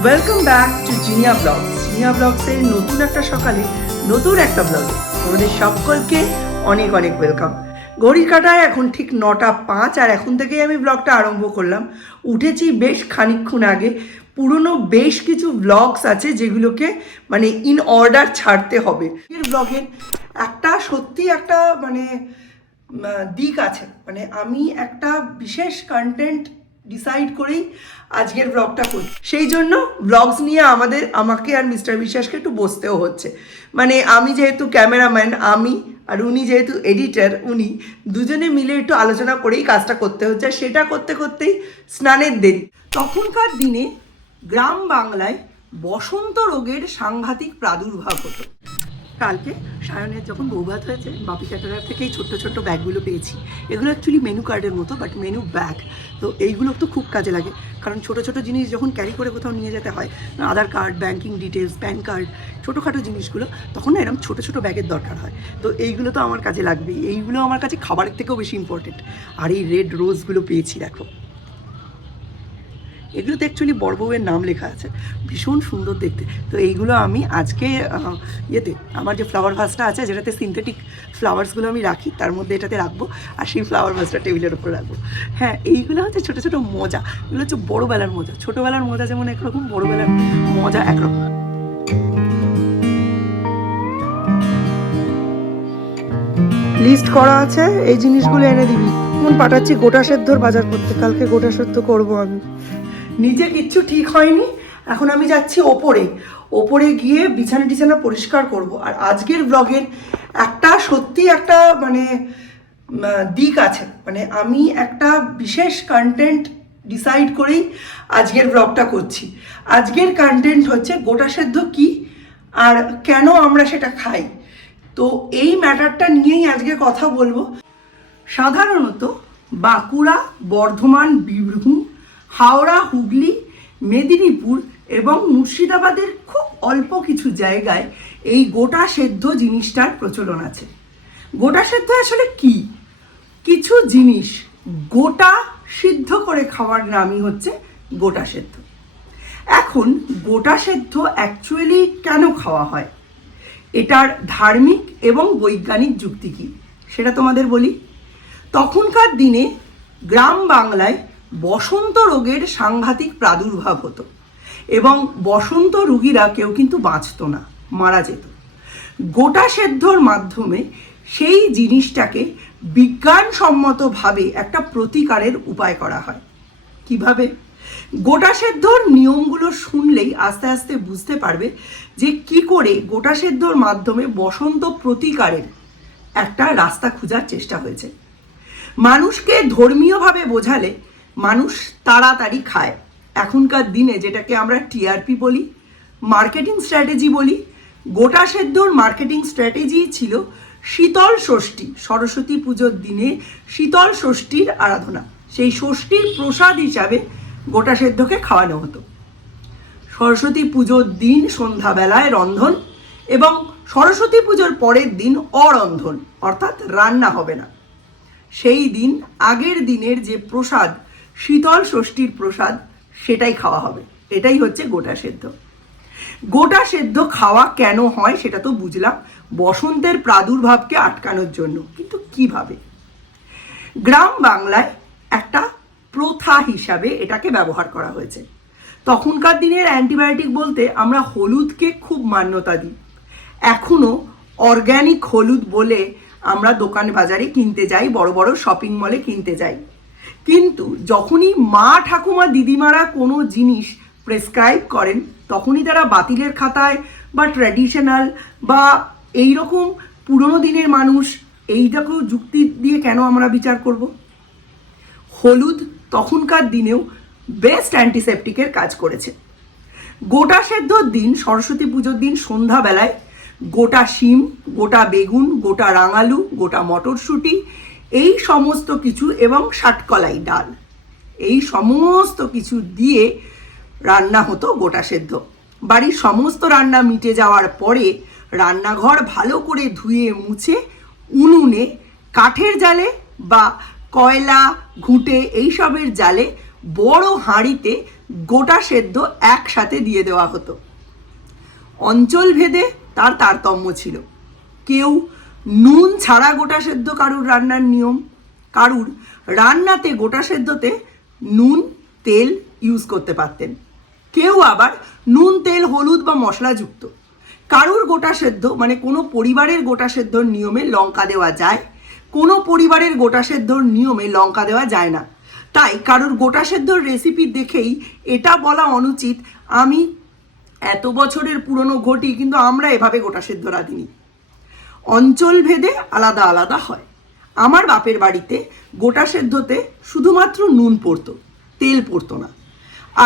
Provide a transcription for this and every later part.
Welcome back to Jinia blogs. Jinia ব্লগসের নতুন একটা সকালে নতুন একটা ব্লগে আমাদের সকলকে অনেক অনেক ওয়েলকাম। ঘড়ির কাঁটায় এখন ঠিক 9:05 আর এখন থেকেই আমি ব্লগটা আরম্ভ করলাম। উঠেছি বেশ খানিকক্ষণ আগে। পুরনো বেশ কিছু ব্লগস আছে যেগুলোকে মানে ইন অর্ডার ছাড়তে হবে। এর ব্লগের একটা সত্যি একটা মানে দিক আছে, মানে আমি একটা বিশেষ কন্টেন্ট ডিসাইড করেই আজকের ব্লগটা করি। সেই জন্য ব্লগস নিয়ে আমাকে আর মিস্টার বিশ্বাসকে একটু বসতেও হচ্ছে। মানে আমি যেহেতু ক্যামেরাম্যান, আমি আর উনি যেহেতু এডিটার, উনি দুজনে মিলে একটু আলোচনা করেই কাজটা করতে হচ্ছে। সেটা করতে করতেই স্নানের দেরি। তখনকার দিনে গ্রাম বাংলায় বসন্ত রোগের সাংঘাতিক প্রাদুর্ভাব হতো। কালকে সায়নের যখন বৌভাত হয়েছে, বাপি ক্যাটারার থেকেই ছোট্ট ছোট্ট ব্যাগগুলো পেয়েছি। এগুলো অ্যাকচুয়ালি মেনু কার্ডের মতো, বাট মেনু ব্যাগ। তো এইগুলো তো খুব কাজে লাগে, কারণ ছোটো ছোটো জিনিস যখন ক্যারি করে কোথাও নিয়ে যেতে হয়, Aadhaar card, banking details, PAN card, ছোটোখাটো জিনিসগুলো, তখন না এরকম ছোটো ছোটো ব্যাগের দরকার হয়। তো এইগুলো তো আমার কাজে লাগবেই। এইগুলো আমার কাছে খাবারের থেকেও বেশি ইম্পর্টেন্ট। আর এই রেড রোজগুলো পেয়েছি, দেখো এগুলোতে অ্যাকচুয়ালি বড় বউয়ের নাম লেখা আছে, ভীষণ সুন্দর দেখতে। তো এইগুলো আমি আজকে আমার যে ফ্লাওয়ার ভাসটা আছে, যেটাতে সিনথেটিক ফ্লাওয়ার্সগুলো আমি রাখি, তার মধ্যে এটাতে রাখবো, আর সেই ফ্লাওয়ার ভাসটা টেবিলের ওপর রাখবো। হ্যাঁ, এইগুলো হচ্ছে ছোটো ছোটো মজা। এগুলো হচ্ছে বড়োবেলার মজা। ছোটোবেলার মজা যেমন একরকম, বড়োবেলার মজা একরকম। লিস্ট করা আছে, এই জিনিসগুলো এনে দিবি। এখন পাঠাচ্ছি গোটা সেদ্ধর বাজার করতে, কালকে গোটা সেদ্ধ করবো আমি। নিজে কিচ্ছু ঠিক হয়নি, এখন আমি যাচ্ছি ওপরে গিয়ে বিছানা পরিষ্কার করব। আর আজকের ব্লগের একটা সত্যি একটা মানে দিক আছে, মানে আমি একটা বিশেষ কন্টেন্ট ডিসাইড করেই আজকের ব্লগটা করছি। আজকের কন্টেন্ট হচ্ছে গোটা সেদ্ধ কী আর কেন আমরা সেটা খাই। তো এই ম্যাটারটা নিয়েই আজকে কথা বলবো। সাধারণত বাঁকুড়া, বর্ধমান, বীরভূম, হাওড়া, হুগলি, মেদিনীপুর এবং মুর্শিদাবাদের খুব অল্প কিছু জায়গায় এই গোটা সেদ্ধ জিনিসটার প্রচলন আছে। গোটা সেদ্ধ আসলে কি? কিছু জিনিস গোটা সিদ্ধ করে খাওয়ার নামই হচ্ছে গোটা সেদ্ধ। এখন গোটা সেদ্ধ অ্যাকচুয়ালি কেন খাওয়া হয়, এটার ধার্মিক এবং বৈজ্ঞানিক যুক্তি কী সেটা তোমাদের বলি। তখনকার দিনে গ্রাম বাংলায় বসন্ত রোগের সাংঘাতিক প্রাদুর্ভাব হতো এবং বসন্ত রোগীরা কেউ কিন্তু বাঁচত না, মারা যেত। গোটা সেদ্ধর মাধ্যমে সেই জিনিসটাকে বিজ্ঞানসম্মতভাবে একটা প্রতিকারের উপায় করা হয়। কিভাবে? গোটা সেদ্ধর নিয়মগুলো শুনলেই আস্তে আস্তে বুঝতে পারবে যে কি করে গোটা সেদ্ধর মাধ্যমে বসন্ত প্রতিকারের একটা রাস্তা খোঁজার চেষ্টা হয়েছে। মানুষকে ধর্মীয়ভাবে বোঝালে মানুষ তাড়াতাড়ি খায়। এখনকার দিনে যেটাকে আমরা টিআরপি বলি, মার্কেটিং স্ট্র্যাটেজি বলি, গোটা সেদ্ধর মার্কেটিং স্ট্র্যাটেজি ছিল শীতল ষষ্ঠী, সরস্বতী পুজোর দিনে শীতল ষষ্ঠীর আরাধনা। সেই ষষ্ঠীর প্রসাদ হিসাবে গোটা সেদ্ধকে খাওয়ানো হতো। সরস্বতী পুজোর দিন সন্ধ্যাবেলায় রন্ধন এবং সরস্বতী পুজোর পরের দিন অরন্ধন, অর্থাৎ রান্না হবে না। সেই দিন আগের দিনের যে প্রসাদ, শীতল ষষ্ঠীর প্রসাদ, সেটাই খাওয়া হবে। এটাই হচ্ছে গোটা সেদ্ধ। গোটা সেদ্ধ খাওয়া কেন হয় সেটা তো বুঝলাম, বসন্তের প্রাদুর্ভাবকে আটকানোর জন্য। কিন্তু কিভাবে? গ্রাম বাংলায় একটা প্রথা হিসাবে এটাকে ব্যবহার করা হয়েছে। তখনকার দিনের অ্যান্টিবায়োটিক বলতে আমরা হলুদকে খুব মান্যতা দিই। এখনও অর্গ্যানিক হলুদ বলে আমরা দোকান বাজারে কিনতে যাই, বড় বড় শপিং মলে কিনতে যাই। কিন্তু যখনই মা, ঠাকুমা, দিদিমারা কোনো জিনিস প্রেসক্রাইব করেন, তখনই তারা বাতিলের খাতায় বা ট্র্যাডিশনাল বা এইরকম পুরনো দিনের মানুষ, এইটাকেও যুক্তি দিয়ে কেন আমরা বিচার করব? হলুদ তখনকার দিনেও বেস্ট অ্যান্টিসেপটিকের কাজ করেছে। গোটা সেদ্ধর দিন, সরস্বতী পুজোর দিন সন্ধ্যাবেলায় গোটা শিম, গোটা বেগুন, গোটা রাঙালু, গোটা মটরশুঁটি, এই সমস্ত কিছু এবং ষাটকলাই ডাল, এই সমস্ত কিছু দিয়ে রান্না হতো গোটা সেদ্ধ। বাড়ির সমস্ত রান্না মিটে যাওয়ার পরে রান্নাঘর ভালো করে ধুয়ে মুছে উনুনে কাঠের জালে বা কয়লা, ঘুঁটে এইসবের জালে বড় হাঁড়িতে গোটা সেদ্ধ একসাথে দিয়ে দেওয়া হতো। অঞ্চল ভেদে তার তারতম্য ছিল। কেউ নুন ছাড়া গোটা সেদ্ধ কারুর রান্নার নিয়ম, কারুর রান্নাতে গোটা সেদ্ধতে নুন তেল ইউজ করতে পারতেন, কেউ আবার নুন তেল হলুদ বা মশলাযুক্ত। কারুর গোটা সেদ্ধ মানে কোনো পরিবারের গোটা সেদ্ধর নিয়মে লঙ্কা দেওয়া যায়, কোনো পরিবারের গোটা সেদ্ধর নিয়মে লঙ্কা দেওয়া যায় না। তাই কারুর গোটা সেদ্ধর রেসিপি দেখেই এটা বলা অনুচিত আমি এত বছরের পুরনো ঘটি কিন্তু আমরা এভাবে গোটা সেদ্ধ রাঁধিনি। অঞ্চল ভেদে আলাদা আলাদা হয়। আমার বাপের বাড়িতে গোটা সেদ্ধতে শুধুমাত্র নুন পড়তো, তেল পড়তো না।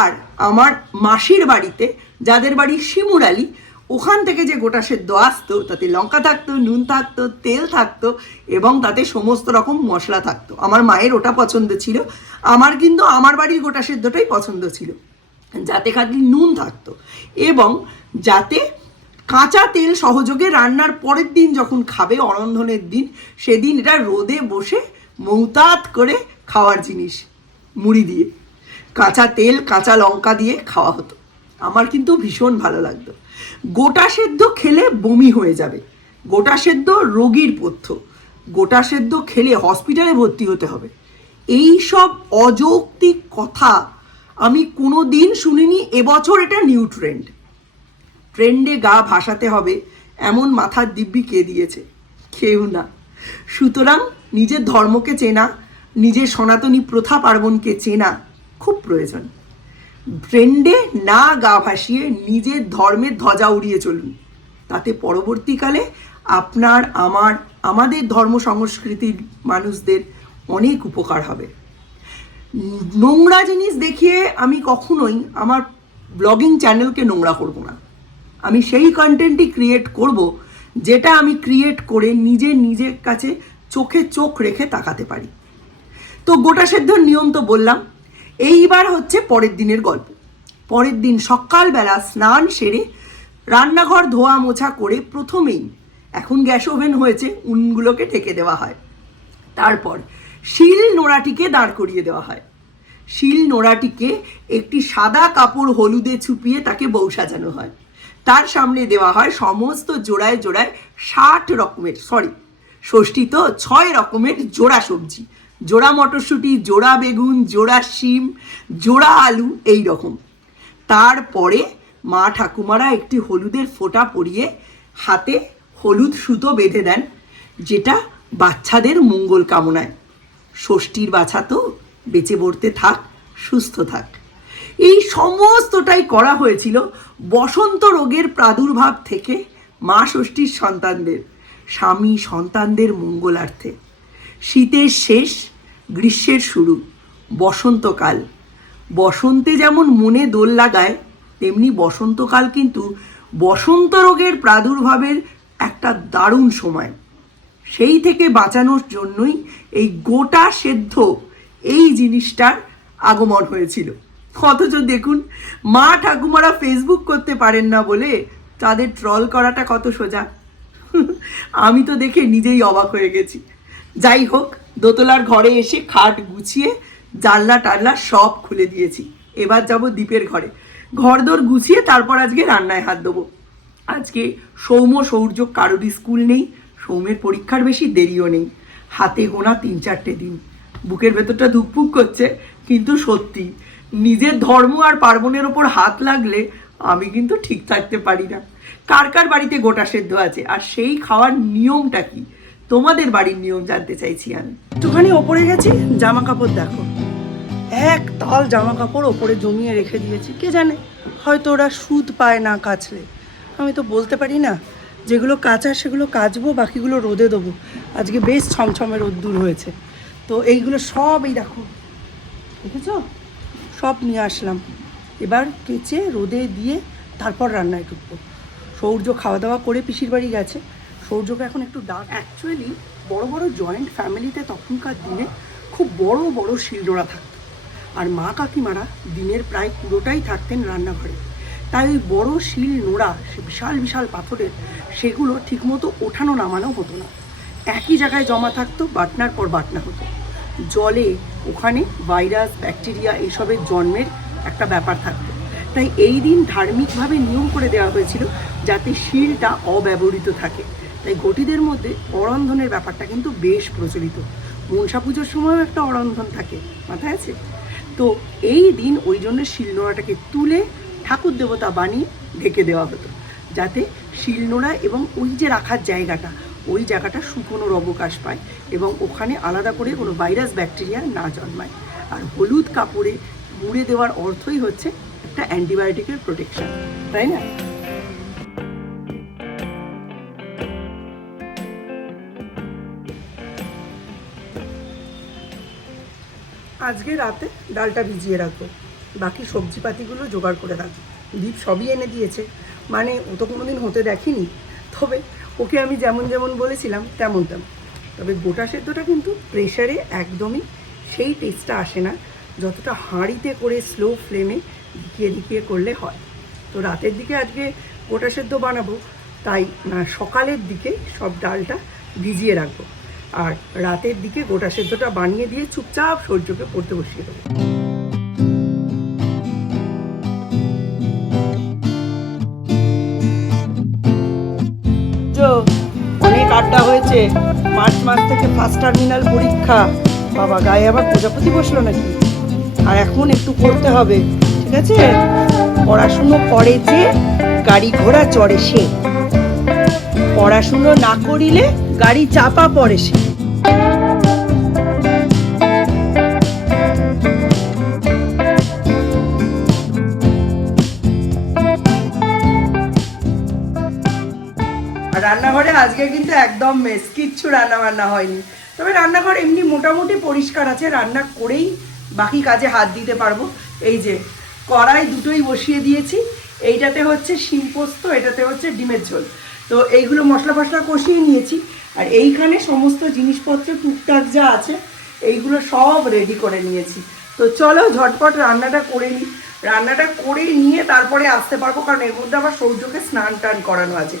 আর আমার মাসির বাড়িতে, যাদের বাড়ি শিমুরালি, ওখান থেকে যে গোটা সেদ্ধ আসতো তাতে লঙ্কা থাকতো, নুন থাকতো, তেল থাকতো এবং তাতে সমস্ত রকম মশলা থাকতো। আমার মায়ের ওটা পছন্দ ছিল, আমার কিন্তু আমার বাড়ির গোটা সেদ্ধটাই পছন্দ ছিল, যাতে খালি নুন থাকতো এবং যাতে কাঁচা তেল সহযোগে রান্নার পরের দিন যখন খাবে, অরন্ধনের দিন, সেদিন এটা রোদে বসে মৌতাত করে খাওয়ার জিনিস। মুড়ি দিয়ে কাঁচা তেল কাঁচা লঙ্কা দিয়ে খাওয়া হতো। আমার কিন্তু ভীষণ ভালো লাগতো। গোটা সেদ্ধ খেলে বমি হয়ে যাবে, গোটা সেদ্ধ রোগীর পথ্য, গোটা সেদ্ধ খেলে হসপিটালে ভর্তি হতে হবে, এই সব অযৌক্তিক কথা আমি কোনো দিন শুনিনি। এবছর এটা নিউ ট্রেন্ড, ট্রেন্ডে গা ভাসাতে হবে এমন মাথার দিব্যি কে দিয়েছে? কেউ না। সুতরাং নিজের ধর্মকে চেনা, নিজের সনাতনী প্রথা পার্বণকে চেনা খুব প্রয়োজন। ট্রেন্ডে না গা ভাসিয়ে নিজের ধর্মের ধ্বজা উড়িয়ে চলুন, তাতে পরবর্তীকালে আপনার আমাদের ধর্ম সংস্কৃতির মানুষদের অনেক উপকার হবে। নোংরা জিনিস দেখিয়ে আমি কখনোই আমার ব্লগিং চ্যানেলকে নোংরা করব না। আমি সেই কন্টেন্টই ক্রিয়েট করব যেটা আমি ক্রিয়েট করে নিজের কাছে চোখে চোখ রেখে তাকাতে পারি। তো গোটা সেদ্ধর নিয়ম তো বললাম, এইবার হচ্ছে পরের দিনের গল্প। পরের দিন সকালবেলা স্নান সেরে রান্নাঘর ধোয়া মোছা করে প্রথমেই, এখন গ্যাস ওভেন হয়েছে, উনুনগুলোকে ঢেকে দেওয়া হয়। তারপর শিল নোড়াটিকে দাঁড় করিয়ে দেওয়া হয়। শিল নোড়াটিকে একটি সাদা কাপড় হলুদে ছুপিয়ে তাকে বউ সাজানো হয়। তার সামনে দেওয়া হয় সমস্ত জোড়ায় জোড়ায় 6 রকমের জোড়া সবজি, জোড়া মটরশুঁটি, জোড়া বেগুন, জোড়া শিম, জোড়া আলু, এই রকম। তারপরে মা ঠাকুমারা একটি হলুদের ফোঁটা পরিয়ে হাতে হলুদ সুতো বেঁধে দেন, যেটা বাচ্চাদের মঙ্গল কামনায়। ষষ্ঠীর বাছা তো বেঁচে পড়তে থাক, সুস্থ থাক। এই সমস্তটাই করা হয়েছিল বসন্ত রোগের প্রাদুর্ভাব থেকে মা ষষ্ঠীর সন্তানদের, স্বামী সন্তানদের মঙ্গলার্থে। শীতের শেষ, গ্রীষ্মের শুরু, বসন্তকাল। বসন্তে যেমন মনে দোল লাগায়, তেমনি বসন্তকাল কিন্তু বসন্ত রোগের প্রাদুর্ভাবের একটা দারুণ সময়। সেই থেকে বাঁচানোর জন্যই এই গোটা সেদ্ধ এই জিনিসটার আগমন হয়েছিল। অথচ দেখুন, মা ঠাকুমারা ফেসবুক করতে পারেন না বলে তাদের ট্রল করাটা কত সোজা। আমি তো দেখে নিজেই অবাক হয়ে গেছি। যাই হোক, দোতলার ঘরে এসে খাট গুছিয়ে জানলা টানলা সব খুলে দিয়েছি। এবার যাব দীপের ঘরে, ঘরদোর গুছিয়ে তারপর আজকে রান্নায় হাত দেবো। আজকে সৌম্য সৌর্য কারোরই স্কুল নেই, সৌম্যের পরীক্ষার বেশি দেরিও নেই। হাতে গোনা 3-4টে দিন। বুকের ভেতরটা ধুকপুক করছে, কিন্তু সত্যি নিজের ধর্ম আর পার্বণের ওপর হাত লাগলে আমি কিন্তু ঠিক থাকতে পারি না। কার কার বাড়িতে গোটা সেদ্ধ আছে আর সেই খাওয়ার নিয়মটা কি, তোমাদের বাড়ির নিয়ম জানতে চাইছি আমি। একটুখানি ওপরে গেছি, জামা কাপড় দেখো, এক তাল জামা কাপড় ওপরে জমিয়ে রেখে দিয়েছি। কে জানে, হয়তো ওরা সুদ পায় না কাচলে, আমি তো বলতে পারি না। যেগুলো কাচা সেগুলো কাচবো, বাকিগুলো রোদে দেবো। আজকে বেশ ছমছমে রোদ্দুর হয়েছে, তো এইগুলো সব এই দেখো, দেখেছো, সব নিয়ে আসলাম। এবার কেচে রোদে দিয়ে তারপর রান্নায় ঢুকবো। সৌর্য খাওয়া দাওয়া করে পিসির বাড়ি গেছে। সৌর্যকে এখন একটু ডাক। অ্যাকচুয়ালি বড় বড় জয়েন্ট ফ্যামিলিতে তখনকার দিনে খুব বড় বড় শিলনোড়া থাকতো, আর মা কাকিমারা দিনের প্রায় পুরোটাই থাকতেন রান্নাঘরে। তাই ওই বড় শিল নোড়া, সে বিশাল বিশাল পাথরের, সেগুলো ঠিকমতো ওঠানো নামানো হতো না, একই জায়গায় জমা থাকতো, বাটনার পর বাটনা হতো। জলে ওখানে ভাইরাস ব্যাকটেরিয়া এসবের জন্মের একটা ব্যাপার থাকতো। তাই এই দিন ধার্মিকভাবে নিয়ম করে দেওয়া হয়েছিল যাতে শিলটা অব্যবহৃত থাকে। তাই ঘটিদের মধ্যে অরন্ধনের ব্যাপারটা কিন্তু বেশ প্রচলিত। মনসা পুজোর সময়ও একটা অরন্ধন থাকে, মাথায় আছে? তো এই দিন ওই জন্য শিলনোড়াটাকে তুলে ঠাকুর দেবতা বানিয়ে ঢেকে দেওয়া হতো, যাতে শিলনোড়া এবং ওই যে রাখার জায়গাটা, ওই জায়গাটা শুকোনোর অবকাশ পায় এবং ওখানে আলাদা করে কোনো ভাইরাস ব্যাকটেরিয়া না জন্মায়। আর হলুদ কাপড়ে মুড়ে দেওয়ার অর্থই হচ্ছে একটা অ্যান্টিবায়োটিকের প্রোটেকশন, তাই না? আজকে রাতে ডালটা ভিজিয়ে রাখবো, বাকি সবজিপাতিগুলো জোগাড় করে রাখবো। দীপ সবই এনে দিয়েছে, মানে ও তো কোনোদিন হতে দেখিনি, তবে ওকে আমি যেমন যেমন বলেছিলাম তেমন তেমন। তবে গোটা সেদ্ধটা কিন্তু প্রেশারে একদমই সেই টেস্টটা আসে না যতটা হাঁড়িতে করে স্লো ফ্লেমে দিকিয়ে দিকিয়ে করলে হয়। তো রাতের দিকে আজকে গোটা সেদ্ধ বানাবো, তাই সকালের দিকে সব ডালটা ভিজিয়ে রাখবো, আর রাতের দিকে গোটা সেদ্ধটা বানিয়ে দিয়ে চুপচাপ সূর্যকে পড়তে বসিয়ে দেবো। অনেক আড্ডা হয়েছে, মার্চ মাস থেকে ফার্স্ট টার্মিনাল পরীক্ষা। বাবা, গায়ে আবার প্রজাপতি বসলো নাকি? আর এখন একটু পড়তে হবে, ঠিক আছে? পড়াশুনো করে যে গাড়ি ঘোড়া চড়ে সে, পড়াশুনো না করিলে গাড়ি চাপা পড়ে সে। রান্নাঘরে আজকে কিন্তু একদম মেস, কিচ্ছু রান্না বান্না হয়নি। তবে রান্নাঘর এমনি মোটামুটি পরিষ্কার আছে, রান্না করেই বাকি কাজে হাত দিতে পারবো। এই যে কড়াই দুটোই বসিয়ে দিয়েছি, এইটাতে হচ্ছে শিম পোস্ত, এটাতে হচ্ছে ডিমের ঝোল। তো এইগুলো মশলা ফসলা কষিয়ে নিয়েছি, আর এইখানে সমস্ত জিনিসপত্র টুকটাক যা আছে এইগুলো সব রেডি করে নিয়েছি। তো চলো ঝটপট রান্নাটা করে নিই। রান্নাটা করে নিয়ে তারপরে আসতে পারবো, কারণ এর মধ্যে আবার সৌর্যকে স্নান টান করানো আছে।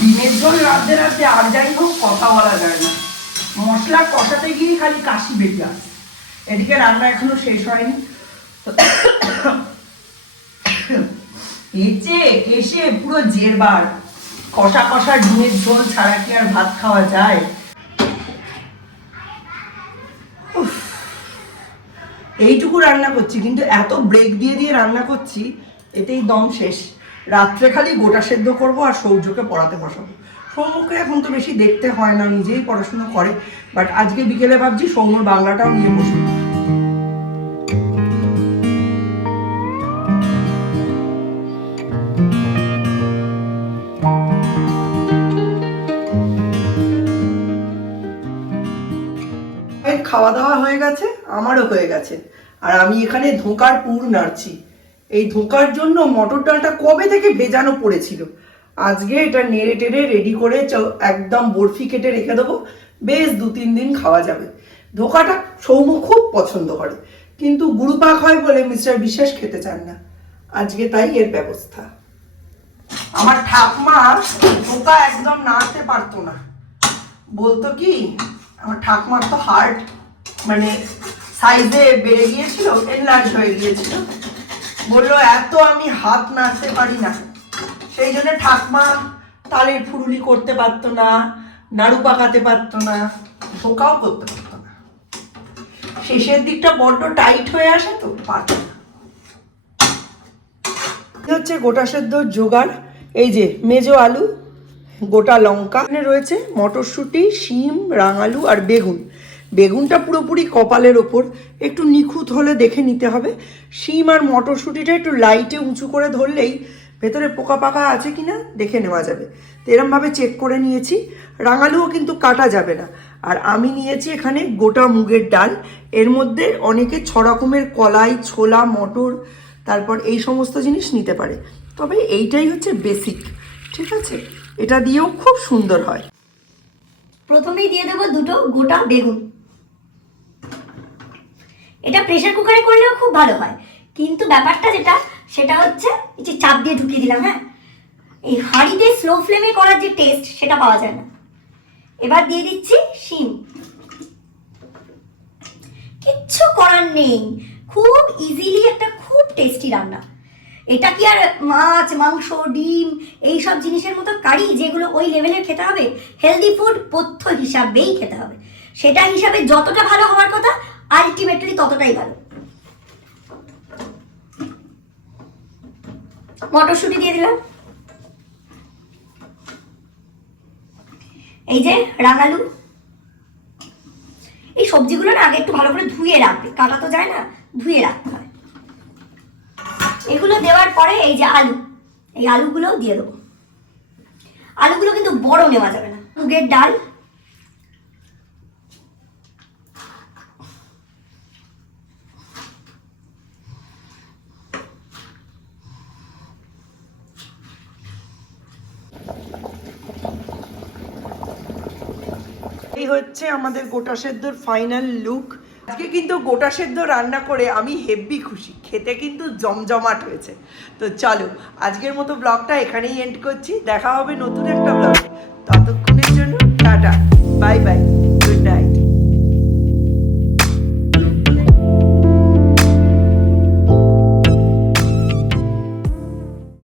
ডিমের ঝোল রাঁধতে রাঁধতে আর যাই হোক কথা বলা যায় না, মশলা কষাতে গিয়ে খালি কাশি বেরিয়ে আসে। এদিকে রান্না এখনো শেষ হয়নি। এসে পুরো জেরবার, কষা কষা ডিমের ঝোল ছাড়া কি আর ভাত খাওয়া যায়? এইটুকু রান্না করছি, কিন্তু এত ব্রেক দিয়ে দিয়ে রান্না করছি, এতেই দম শেষ। রাত্রে খালি গোটা সেদ্ধ করবো আর সৌর্যকে পড়াতে বসাবো। সৌম্যকে এখন তো বেশি দেখতে হয় না, নিজেই পড়াশুনো করে, বাট আজকে বিকেলে ভাবছি সৌম্যর বাংলাটাও নিয়ে বসবো। খাওয়া দাওয়া হয়ে গেছে, আমারও হয়ে গেছে, আর আমি এখানে ধোঁকার পুর নাড়ছি। এই ধোঁকার জন্য মটর ডালটা কবে থেকে ভেজানো পড়েছিল, আজকে এটা নেড়ে টেড়ে রেডি করে একদম বরফি কেটে রেখে দেবো, বেশ 2-3 দিন খাওয়া যাবে। ধোঁকাটা সৌম্য খুব পছন্দ করে, কিন্তু গুরুপাক হয় বলে মিস্টার বিশ্বাস খেতে চান না, আজকে তাই এর ব্যবস্থা। আমার ঠাকুমা ধোঁকা একদম নাড়তে পারতো না, বলতো কি আমার ঠাকুমার তো হার্ট মানে সাইজে বেড়ে গিয়েছিল, এনলার্জ হয়ে গিয়েছিল, বললো এত আমি হাত নাড়তে পারি না, সেই জন্য ঠাকুমা তালের ফুরুলি করতে পারতো না, নাড়ু পাকাতে পারতো না, ধোঁকাও করতে পারতো না। শেষের দিকটা বড্ড টাইট হয়ে আসে তো পারতো না। হচ্ছে গোটা সেদ্ধ জোগাড়, এই যে মেজো আলু, গোটা লঙ্কা, এখানে রয়েছে মটরশুঁটি, শিম, রাঙালু আর বেগুন। বেগুনটা পুরোপুরি কপালের ওপর, একটু নিখুঁত হলে দেখে নিতে হবে। শিম আর মটরশুঁটিটা একটু লাইটে উঁচু করে ধরলেই ভেতরে পোকা পাকা আছে কিনা দেখে নেওয়া যাবে। তো এরমভাবে চেক করে নিয়েছি। রাঙালুও কিন্তু কাটা যাবে না। আর আমি নিয়েছি এখানে গোটা মুগের ডাল, এর মধ্যে অনেকে 6 রকমের কলাই, ছোলা, মটর, তারপর এই সমস্ত জিনিস নিতে পারে, তবে এইটাই হচ্ছে বেসিক, ঠিক আছে? এটা দিয়েও খুব সুন্দর হয়। প্রথমেই দিয়ে দেবো 2টো গোটা বেগুন। এটা প্রেসার কুকারে করলেও খুব ভালো হয়, কিন্তু ব্যাপারটা যেটা সেটা হচ্ছে এই যে চাপ দিয়ে ঢুকিয়ে দিলাম, হ্যাঁ, এই হাঁড়িতে স্লো ফ্লেমে করার যে টেস্ট সেটা পাওয়া যায় না। এবার দিয়ে দিচ্ছি শিম। কিচ্ছু করার নেই, খুব ইজিলি একটা খুব টেস্টি রান্না। এটা কি আর মাছ মাংস ডিম এই সব জিনিসের মতো কারি যেগুলো ওই লেভেলের খেতে হবে? হেলদি ফুড পথ্য হিসাবেই খেতে হবে, সেটা হিসাবে যতটা ভালো হওয়ার কথা আলটিমেটলি ততটাই ভালো। মটরশুঁটি দিয়ে দিলাম, এই যে রাঙালু। এই সবজিগুলো না আগে একটু ভালো করে ধুয়ে রাখবে, কাটা তো যায় না, ধুয়ে রাখতে হয়। এগুলো দেওয়ার পরে এই যে আলু, এই আলুগুলো দিয়ে দেবো। আলুগুলো কিন্তু বড় নেওয়া যাবে না। মুগের ডাল, এই হচ্ছে আমাদের গোটা সেদ্ধর ফাইনাল লুক। আজকে কিন্তু গোটা সেদ্ধ রান্না করে আমি হেব্বি খুশি, খেতে কিন্তু জমজমাট হয়েছে। তো চলো আজকের মতো ব্লগটা এখানেই এন্ড করছি, দেখা হবে নতুন একটা ব্লগে। ততক্ষণ